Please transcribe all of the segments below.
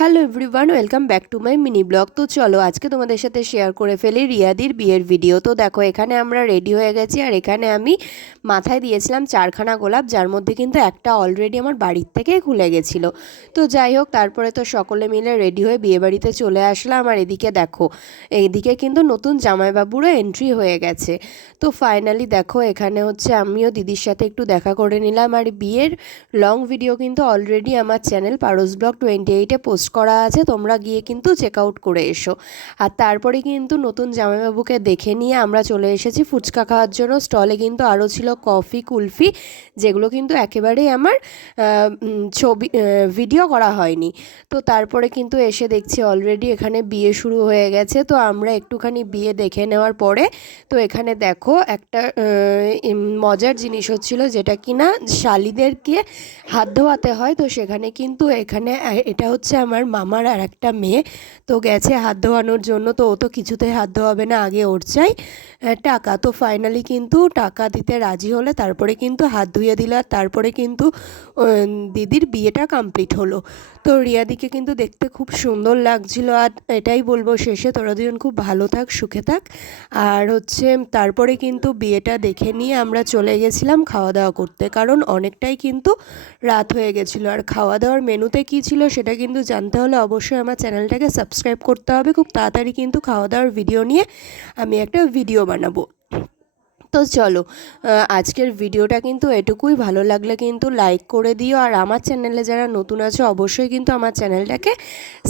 Hello everyone, welcome back to my mini blog. তো চলো আজকে তোমাদের সাথে শেয়ার করে ফেলি রিয়াদির বিয়ের ভিডিও। তো দেখো এখানে আমরা রেডি হয়ে গেছি, আর এখানে আমি মাথায় দিয়েছিলাম 4খানা গোলাপ, যার মধ্যে কিন্তু একটা অলরেডি আমার বাড়ির থেকে খুলে গেছিলো। তো যাই হোক, তারপরে তো সকলে মিলে রেডি হয়ে বিয়ে বাড়িতে চলে আসলাম। আর এদিকে দেখো, এইদিকে কিন্তু নতুন জামাইবাবুরও এন্ট্রি হয়ে গেছে। তো ফাইনালি দেখো এখানে হচ্ছে আমিও দিদির সাথে একটু দেখা করে নিলাম। আর বিয়ের লং ভিডিও কিন্তু অলরেডি আমার চ্যানেল পারস ব্লগ 28-এ পোস্ট করা আছে, তোমরা গিয়ে কিন্তু চেক আউট করে এসো। আর তারপরে কিন্তু নতুন জামাইবাবুকে দেখে নিয়ে আমরা চলে এসেছি ফুচকা খাওয়ার জন্য। স্টলে কিন্তু আরও ছিল কফি, কুলফি, যেগুলো কিন্তু একেবারেই আমার ভিডিও করা হয়নি। তো তারপরে কিন্তু এসে দেখছি অলরেডি এখানে বিয়ে শুরু হয়ে গেছে। তো আমরা একটুখানি বিয়ে দেখে নেওয়ার পরে তো এখানে দেখো একটা মজার জিনিস হচ্ছিল, যেটা কিনা শালিদেরকে হাত ধোয়াতে হয়। তো সেখানে কিন্তু এখানে এটা হচ্ছে আমার মামার আর একটা মেয়ে, তো গেছে হাত ধোয়ানোর জন্য। তো ও তো কিছুতেই হাত ধোয়াবে না, আগে ওর চাই টাকা। তো ফাইনালি কিন্তু টাকা দিতে রাজি হলে তারপরে কিন্তু হাত ধুয়ে দিল। আর তারপরে কিন্তু দিদির বিয়েটা কমপ্লিট হলো। তো রিয়াদিকে কিন্তু দেখতে খুব সুন্দর লাগছিল। আর এটাই বলবো শেষে, তোরা দুজন খুব ভালো থাক, সুখে থাক। আর হচ্ছে তারপরে কিন্তু বিয়েটা দেখে নিয়ে আমরা চলে গেছিলাম খাওয়া দাওয়া করতে, কারণ অনেকটাই কিন্তু রাত হয়ে গেছিলো। আর খাওয়া দাওয়ার মেনুতে কী ছিল সেটা কিন্তু জানতে হলে অবশ্যই আমার চ্যানেলটাকে সাবস্ক্রাইব করতে হবে। খুব তাড়াতাড়ি কিন্তু খাওয়া দাওয়ার ভিডিও নিয়ে আমি একটা ভিডিও বানাবো। তো চলো আজকের ভিডিওটা কিন্তু এটুকুই। ভালো লাগলে কিন্তু লাইক করে দিও, আর আমার চ্যানেলে যারা নতুন আছে অবশ্যই কিন্তু আমার চ্যানেলটাকে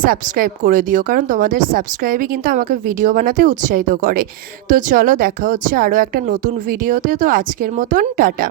সাবস্ক্রাইব করে দিও, কারণ তোমাদের সাবস্ক্রাইবই কিন্তু আমাকে ভিডিও বানাতে উৎসাহিত করে। তো চলো দেখা হচ্ছে আরও একটা নতুন ভিডিওতে। তো আজকের মতন টাটা।